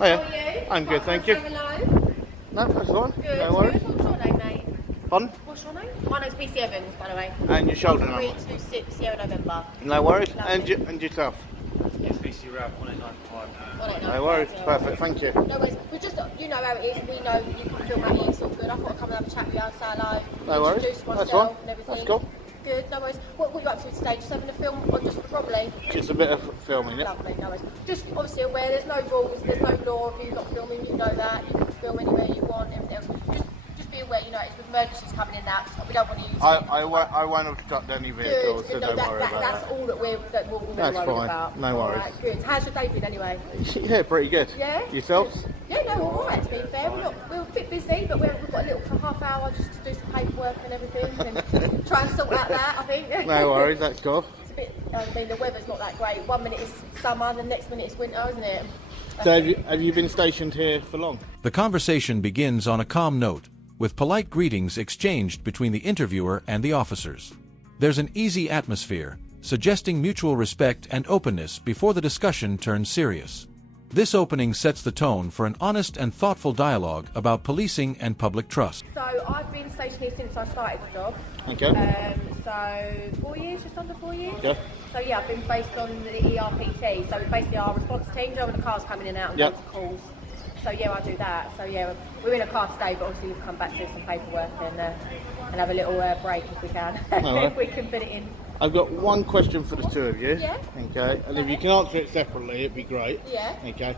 How yeah. are you? I'm good, thank you. Hello. No, that's fine. Good, No worries. good. What's your name, mate? Pardon? What's your name? My name's PC Evans, by the way. And your shoulder number? 326 Sierra November. No worries. Lovely. And yourself? Yeah, BC Rap 1895. No worries. Perfect, thank you. No worries. We just, you know how it is. We know you can film at you. It's all good. I thought I'd come and have a chat with you, say hello. No worries. Introduce myself That's fine. and everything. That's cool. Good, no worries. What were you up to today? Just having a film or just probably? Just a bit of filming, yeah. Lovely, no worries. Just obviously aware there's no rules, there's no law if you're not filming, you know that. You can film anywhere you want, everything else. Just be aware, you know, it's with emergencies coming in now, so we don't want to use I won't obstruct any vehicles, so good. don't worry about That's that. all that we're That's worried fine. about. No worries. All right, good. How's your day been anyway? Yeah, pretty good. Yeah? Yourselves? Yeah, no, all right, to be fair. We're a bit busy, but we've got a little half hour just to do some paperwork and everything and try and sort out that, I think. No worries, that's cool. It's a bit, I mean, the weather's not that great. 1 minute is summer, the next minute is winter, isn't it? So have you been stationed here for long? The conversation begins on a calm note, with polite greetings exchanged between the interviewer and the officers. There's an easy atmosphere, suggesting mutual respect and openness before the discussion turns serious. This opening sets the tone for an honest and thoughtful dialogue about policing and public trust. So I've been stationed here since I started the job. Okay. So 4 years, just under 4 years. Yeah. So yeah, I've been based on the ERPT. So basically our response team, you know, when the cars coming in and out and Yep. going to calls. So yeah, I do that. So yeah, we're in a car today, but obviously we'll come back to some paperwork and have a little break if we can. Alright. If we can fit it in. I've got one question for the two of you. Yeah. Okay. And if you can answer it separately, it'd be great. Yeah. Okay.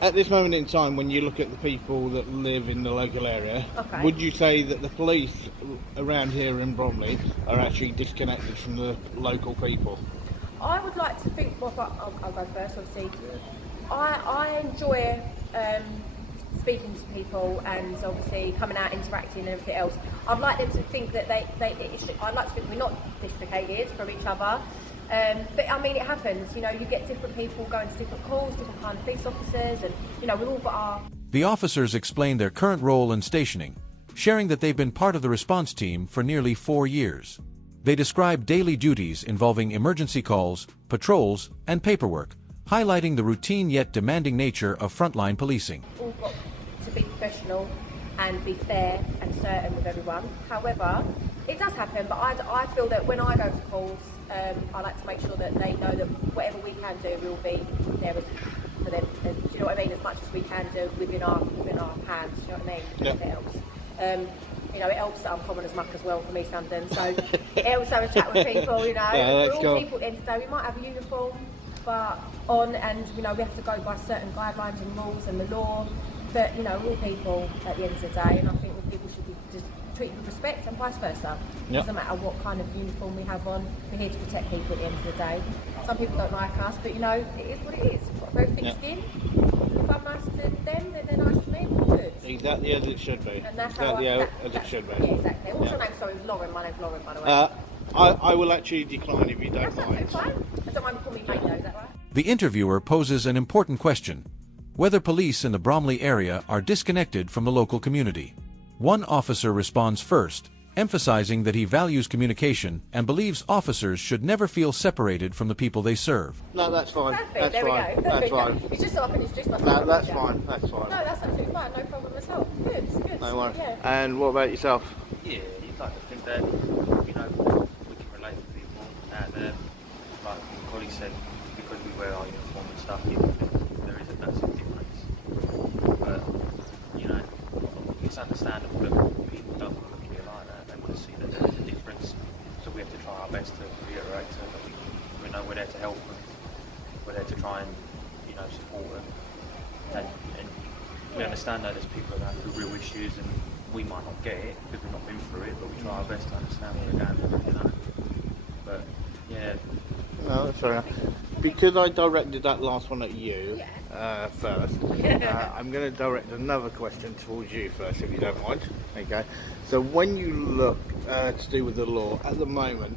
At this moment in time, when you look at the people that live in the local area, Okay. would you say that the police around here in Bromley are actually disconnected from the local people? I would like to think, well, I'll go first, obviously. I enjoy speaking to people and obviously coming out, interacting and everything else. I'd like them to think that I'd like to think we're not dislocated from each other. But I mean, it happens, you know, you get different people going to different calls, different kind of police officers, and, you know, we've all got our... The officers explain their current role and stationing, sharing that they've been part of the response team for nearly 4 years. They describe daily duties involving emergency calls, patrols, and paperwork, highlighting the routine yet demanding nature of frontline policing. all got to be professional and be fair and certain with everyone. However, it does happen, but I feel that when I go to calls, I like to make sure that they know that whatever we can do, we'll be there for them. And, do you know what I mean? As much as we can do within our hands. Do you know what I mean? Yeah. It helps. You know, it helps that I'm common as muck as well for me, London. So it helps to have a chat with people. You know, Yeah, we're that's all cool. people at the end of the day. We might have a uniform, but on, and you know, we have to go by certain guidelines and rules and the law. But you know, we're all people at the end of the day, and I think that people should be just treated with respect and vice versa. It Yep. doesn't matter what kind of uniform we have on. We're here to protect people at the end of the day. Some people don't like us, but you know, it is what it is. We've got a very thick Yep. skin. If I'm nice to them, then they're nice to me. We're good. Exactly as it should be. And that's Exactly how as it should be. Yeah, exactly. What's Yeah. your name? Sorry, Lauren. My name's Lauren, by the way. I will actually decline if you don't That's mind. absolutely fine. I don't mind calling me mate though, is that right? The interviewer poses an important question: whether police in the Bromley area are disconnected from the local community. One officer responds first, emphasizing that he values communication and believes officers should never feel separated from the people they serve. No, that's fine. Perfect. That's there fine. we go. There That's we go. fine. It's just so I can introduce myself. No, that's Yeah. fine. That's fine. No, that's absolutely fine. No problem at all. Good. It's good. No worries. Yeah. And what about yourself? Yeah, you'd like to think that, you know, we can relate to people and, like my colleague said, because we wear our uniform and stuff, people think there is a massive difference. But, you know, it's understandable that people don't want to look at it like that. They want to see that there is a difference. So we have to try our best to reiterate to them that we know we're there to help them. We're there to try and, you know, support them. And we understand that there's people that have real issues and we might not get it because we've not been through it, but we try our best to understand what they're going through, you know. But yeah, No, that's fair enough. Because I directed that last one at you first, I'm going to direct another question towards you first, if you don't mind. Okay. So when you look to do with the law at the moment,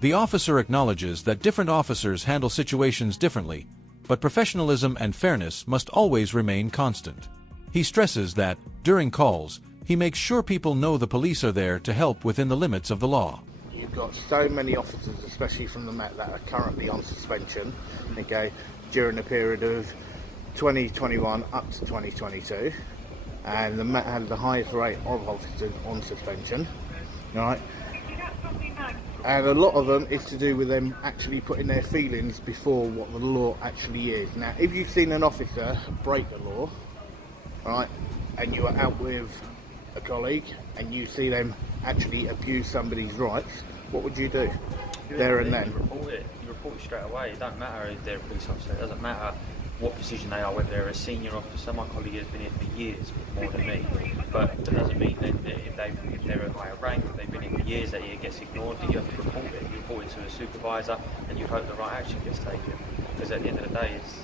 The officer acknowledges that different officers handle situations differently, but professionalism and fairness must always remain constant. He stresses that, during calls, he makes sure people know the police are there to help within the limits of the law. you've got so many officers, especially from the Met, that are currently on suspension, okay, during a period of 2021 up to 2022, and the Met had the highest rate of officers on suspension, right? And a lot of them is to do with them actually putting their feelings before what the law actually is. Now, if you've seen an officer break the law, right, and you are out with a colleague and you see them actually abuse somebody's rights, what would you do there and then? You report it straight away. It doesn't matter if they're a police officer. It doesn't matter what position they are, whether they're a senior officer. My colleague has been here for years, more than me. But that doesn't mean that if they're a higher rank, if they've been here for years, that it gets ignored. You have to report it. You report it to a supervisor, and you hope the right action gets taken. Because at the end of the day, it's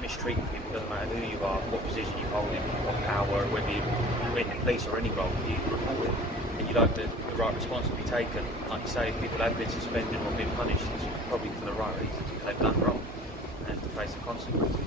mistreating people. It doesn't matter who you are, what position you hold, what power, whether you're in the police or any role. You report it, and you hope that the right response will be taken. Like you say, if people have been suspended or been punished, it's probably for the right reasons. They've done wrong and have to face the consequences.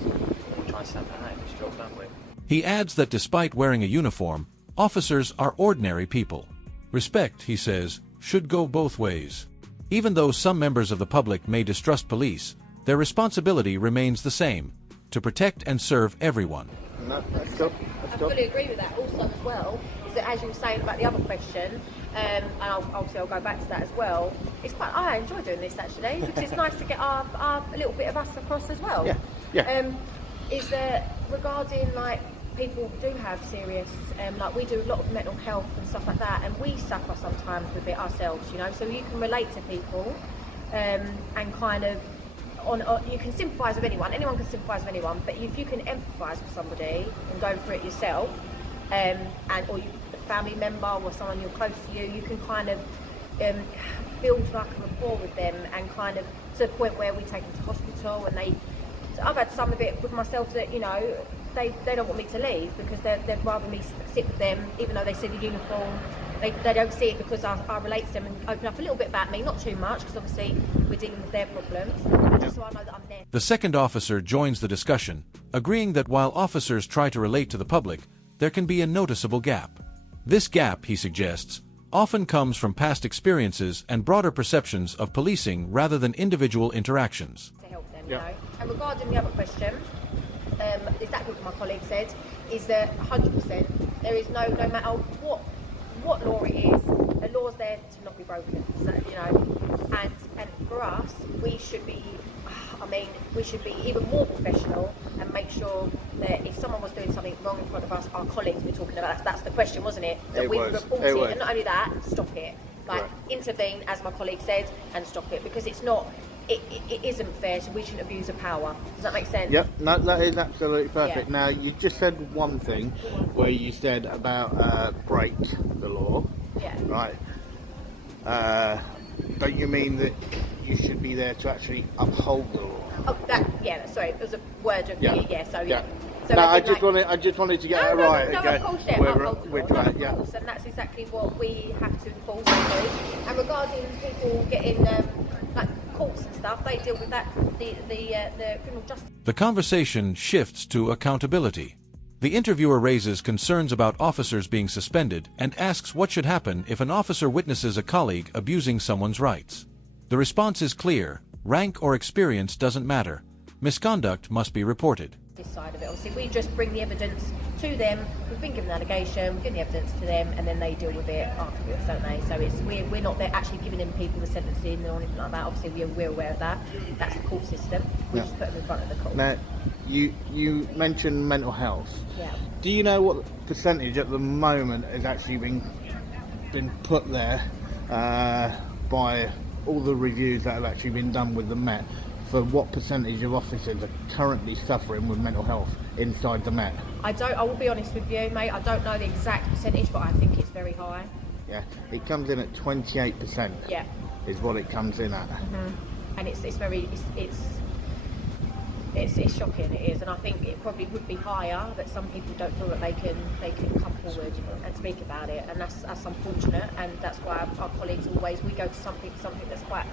We try and stand behind this job, don't we? He adds that despite wearing a uniform, officers are ordinary people. Respect, he says, should go both ways. Even though some members of the public may distrust police, their responsibility remains the same, to protect and serve everyone. No, that's good. I fully agree with that. Also, as well, is that as you were saying about the other question, and obviously I'll go back to that as well. I enjoy doing this actually because it's nice to get a little bit of us across as well. Yeah. Is that regarding like people do have serious, like we do a lot of mental health and stuff like that, and we suffer sometimes with it ourselves, you know. So you can relate to people, and kind of. You can sympathise with anyone can sympathise with anyone, but if you can empathise with somebody and go through it yourself, or a family member or someone you're close to you can kind of build like a rapport with them, and kind of to the point where we take them to hospital, and I've had some of it with myself that, you know, they don't want me to leave because they'd rather me sit with them even though they see the uniform. They don't see it because I relate to them and open up a little bit about me, not too much, because obviously we're dealing with their problems, but just so I know that I'm there. The second officer joins the discussion, agreeing that while officers try to relate to the public, there can be a noticeable gap. This gap, he suggests, often comes from past experiences and broader perceptions of policing rather than individual interactions. To help them, you know. And regarding the other question, exactly what my colleague said, is that 100% there is no matter what law it is, the law's there to not be broken. So, you know, and for us, we should be even more professional and make sure that if someone was doing something wrong in front of us, our colleagues we're talking about, that's the question, wasn't it? That we report it, and not only that, stop it. Like, intervene, as my colleague said, and stop it, because it's not. It isn't fair, so we shouldn't abuse of power. Does that make sense? Yep, no, that is absolutely perfect. Yeah. Now, you just said one thing where you said about break the law. Yeah. Right. Don't you mean that you should be there to actually uphold the law? Oh, sorry, it was a word of So no, I just wanted to get that right. No, okay. of course, yeah, of course, and that's exactly what we have to enforce and do. And regarding people getting like courts and stuff, they deal with that, the criminal justice. The conversation shifts to accountability. The interviewer raises concerns about officers being suspended and asks what should happen if an officer witnesses a colleague abusing someone's rights. The response is clear: rank or experience doesn't matter. Misconduct must be reported. This side of it, obviously, we just bring the evidence to them. We've been given an allegation, we give the evidence to them, and then they deal with it afterwards, don't they? So we're not there actually giving them people the sentencing or anything like that. Obviously, we're aware of that. That's the court system. We just put them in front of the court. Now, you mentioned mental health. Yeah. Do you know what percentage at the moment has actually been put there by all the reviews that have actually been done with the Met? For what percentage of officers are currently suffering with mental health inside the Met? I will be honest with you, mate, I don't know the exact percentage, but I think it's very high. Yeah, it comes in at 28%. Yeah. Is what it comes in at. And it's shocking, it is, and I think it probably would be higher, but some people don't feel that they can come forward and speak about it, and that's unfortunate, and that's why our colleagues always, we go to something that's quite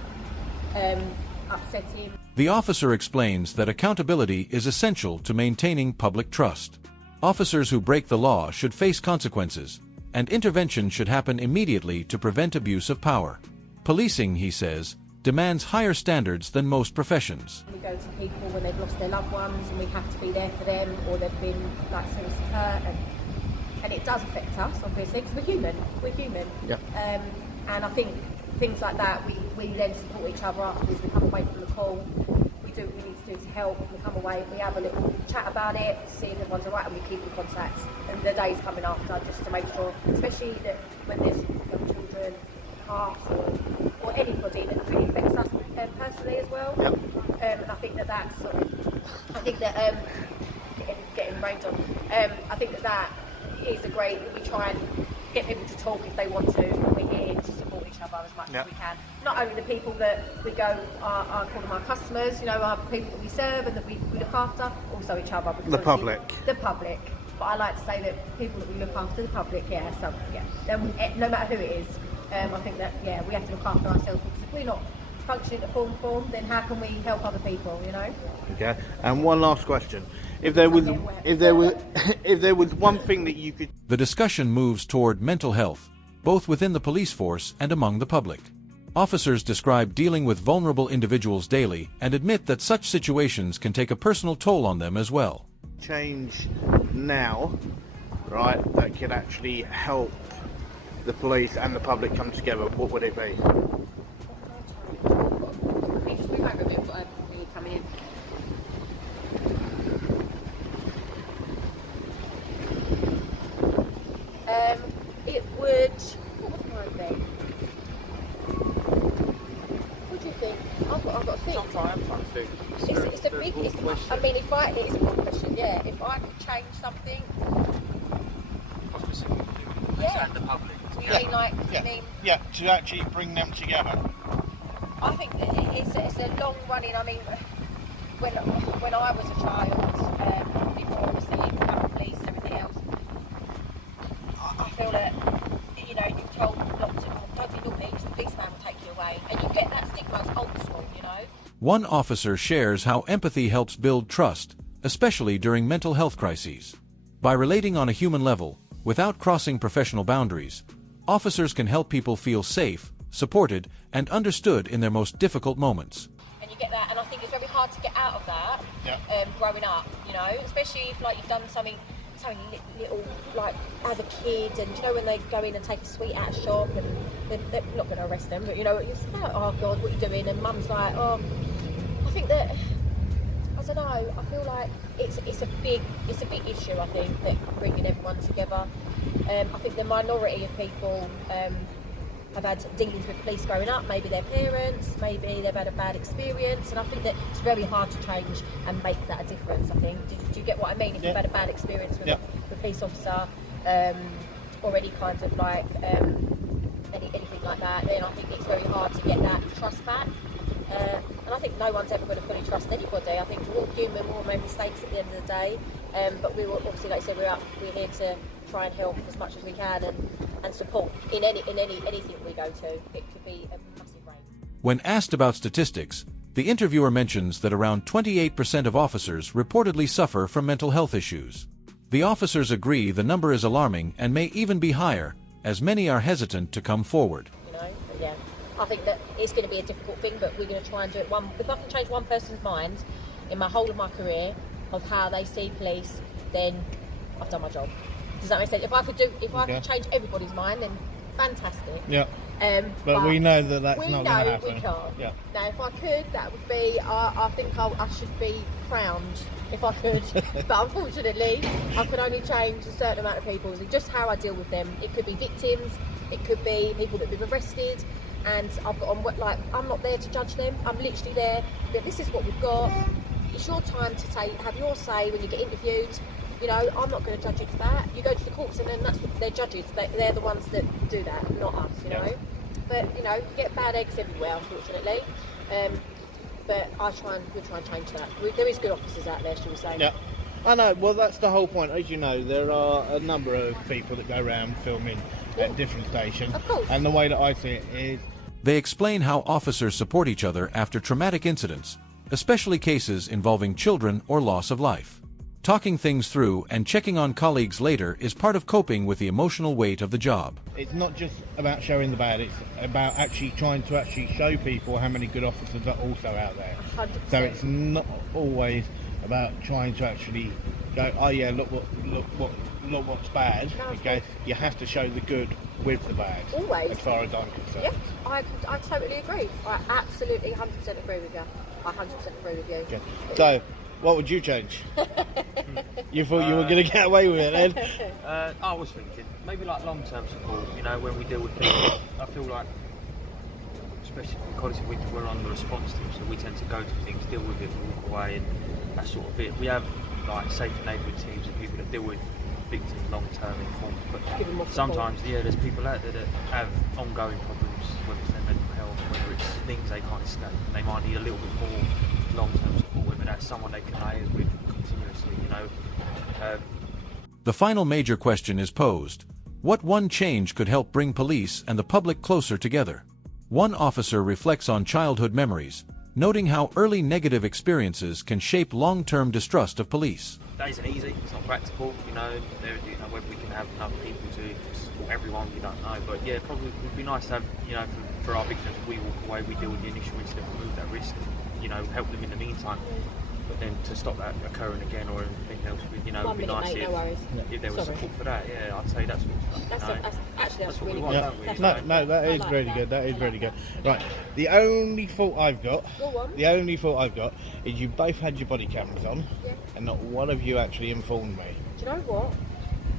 upsetting. The officer explains that accountability is essential to maintaining public trust. Officers who break the law should face consequences, and intervention should happen immediately to prevent abuse of power. Policing, he says, demands higher standards than most professions. We go to people when they've lost their loved ones, and we have to be there for them, or they've been like seriously hurt, and it does affect us, obviously, because we're human. We're human. Yep. And I think things like that, we then support each other afterwards. We come away from the call, we do what we need to do to help. We come away, we have a little chat about it, see if everyone's all right, and we keep in contact. And the days coming after, just to make sure, especially that when there's young children, hearts, or anybody that really affects us personally as well. Yep. And I think that's sort of, I think that getting rained on. I think that is a great. We try and get people to talk if they want to. And we're here to support each other as much Yep. as we can. Not only the people that we go, I call them our customers. You know, our people that we serve and that we look after. Also each other. Because The obviously- public. The public. But I like to say that people that we look after, the public. Yeah. So yeah. No matter who it is. I think that we have to look after ourselves, because if we're not functioning at full form, then how can we help other people? You know. Okay. And one last question: if there was one thing that you could, The discussion moves toward mental health, both within the police force and among the public. Officers describe dealing with vulnerable individuals daily and admit that such situations can take a personal toll on them as well. change now, right, that could actually help the police and the public come together, what would it be? Let me just move over a bit. I've got a thing coming in. It would. What would mine be? What do you think? I've got to think. I'm trying to think. It's a big. It's, I mean, it is a good question. Yeah. If I could change something, What specifically? Yeah. And the public. do you mean like? I mean, Yeah, to actually bring them together. I think that it's a long running. I mean, when I was a child, before obviously becoming police and everything else, I feel that you're told not to, don't be naughty, because the policeman will take you away, and you get that stigma as old school, you know. One officer shares how empathy helps build trust, especially during mental health crises. By relating on a human level, without crossing professional boundaries, officers can help people feel safe, supported, and understood in their most difficult moments. And you get that, and I think it's very hard to get out of that growing up, especially if you've done something little, like as a kid, and when they go in and take a sweet out of shop, and they're not going to arrest them, but it's like, oh God, what are you doing? And mum's like, oh, I think that, I don't know, I feel like it's a big issue, I think, that bringing everyone together. I think the minority of people have had dealings with police growing up, maybe their parents, maybe they've had a bad experience, and I think that it's very hard to change and make that a difference, I think. Do you get what I mean? If you've had a bad experience with a police officer, or any kind of anything like that, then I think it's very hard to get that trust back. And I think no one's ever going to fully trust anybody. I think we're all human, we all make mistakes at the end of the day, but we will, obviously, like I said, we're here to try and help as much as we can and support in anything we go to. It could be a massive range. When asked about statistics, the interviewer mentions that around 28% of officers reportedly suffer from mental health issues. The officers agree the number is alarming and may even be higher, as many are hesitant to come forward. But yeah, I think that it's going to be a difficult thing, but we're going to try and do it. If I can change one person's mind in my whole of my career of how they see police, then I've done my job. Does that make sense? If I could change everybody's mind, then fantastic. Yeah. But we know that that's not going to happen. We can't. Yeah. Now, if I could, that would be. I think I should be crowned if I could. But unfortunately, I can only change a certain amount of people. So just how I deal with them. It could be victims. It could be people that have been arrested. And I'm not there to judge them. I'm literally there. This is what we've got. It's your time to have your say when you get interviewed. I'm not going to judge you for that. You go to the courts, and then that's what they're judges. They're the ones that do that, not us. Yeah. But you get bad eggs everywhere, unfortunately. But we'll try and change that. There is good officers out there, shall we say? Yeah. I know. Well, that's the whole point. As you know, there are a number of people that go around filming at different stations. Of course. And the way that I see it is, They explain how officers support each other after traumatic incidents, especially cases involving children or loss of life. Talking things through and checking on colleagues later is part of coping with the emotional weight of the job. It's not just about showing the bad, it's about actually trying to show people how many good officers are also out there. 100%. So it's not always about trying to actually go, oh yeah, look what's bad. No, of Okay, you have to show the good with the bad. Always. As far as I'm concerned. Yeah, I totally agree. I absolutely 100% agree with you. I 100% agree with you. Okay. So, what would you change? You thought you were going to get away with it then? I was thinking maybe like long-term support. You know, when we deal with people, I feel like, especially because we're on the response team, so we tend to go to things, deal with it, walk away, and that sort of bit. We have like safe neighbourhood teams of people that deal with victims long-term in forms, Give them more but support. sometimes, yeah, there's people out there that have ongoing problems, whether it's their mental health, whether it's things they can't escape. They might need a little bit more long-term support, whether that's someone they can liaise with continuously, you know. The final major question is posed. What one change could help bring police and the public closer together? One officer reflects on childhood memories, noting how early negative experiences can shape long-term distrust of police. That isn't easy, it's not practical, you know, whether we can have enough people to support everyone, we don't know, but yeah, probably it would be nice to have, you know, for our victims, we walk away, we deal with the initial incident, remove that risk, and, you know, help them in the meantime. But then to stop that occurring again or anything else, you know, it 1 would be minute, nice mate, no worries. if there was Sorry. support for that. Yeah, I'd say that's what. That's that's what really we good. want, Yeah. don't we? That's You know? No, that is I like really that. good. That is I really like good. Right. The only fault I've got, Go on. the only fault I've got is you both had your body cameras on, Yeah. and not one of you actually informed me. Do you know what?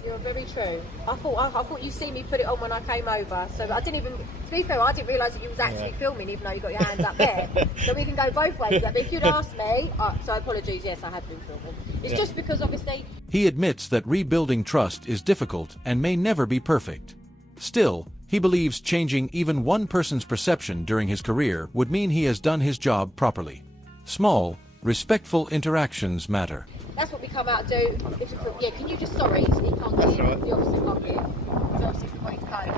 You're very true. I thought you see me put it on when I came over, so I didn't even. To be fair, I didn't realise that you was actually filming, even though you got your hands up there. So we can go both ways. But if you'd asked me, so apologies. Yes, I have been filming. It's Yeah. just because obviously. He admits that rebuilding trust is difficult and may never be perfect. Still, he believes changing even one person's perception during his career would mean he has done his job properly. Small, respectful interactions matter. That's what we come out to do. Yeah, can you just, sorry, he can't get That's in. right. The officer can't get in. So obviously forgot his code.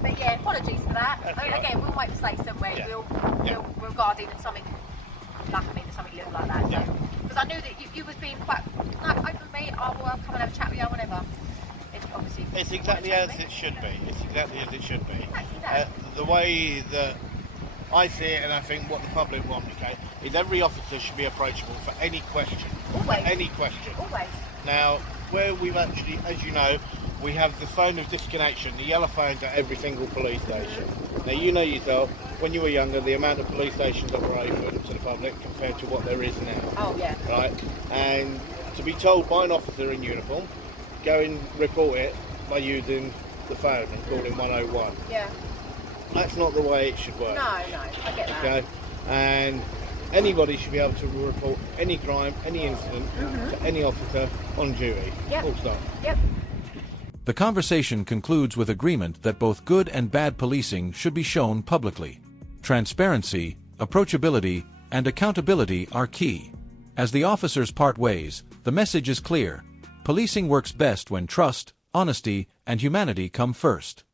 But yeah, apologies for that. I mean, again, we'll make mistakes somewhere. Yeah. We'll regard even something something little like that. So, because I knew that you was being quite like open with me. I will come and have a chat with you, whatever. Obviously, It's exactly as it should be. It's exactly as it should be. Exactly that. The way that I see it, and I think what the public want, okay, is every officer should be approachable for any question. Always. For any question. Always. Now, where we've actually, as you know, we have the phone of disconnection, the yellow phones at every single police station. Now, you know yourself, when you were younger, the amount of police stations that were open to the public compared to what there is now. Oh yeah. Right? And to be told by an officer in uniform, go and report it by using the phone and calling 101. Yeah. That's not the way it should work. No, I get that. Okay? And anybody should be able to report any crime, any incident to any officer on duty. Yep. Full stop. Yep. The conversation concludes with agreement that both good and bad policing should be shown publicly. Transparency, approachability, and accountability are key. As the officers part ways, the message is clear. Policing works best when trust, honesty, and humanity come first.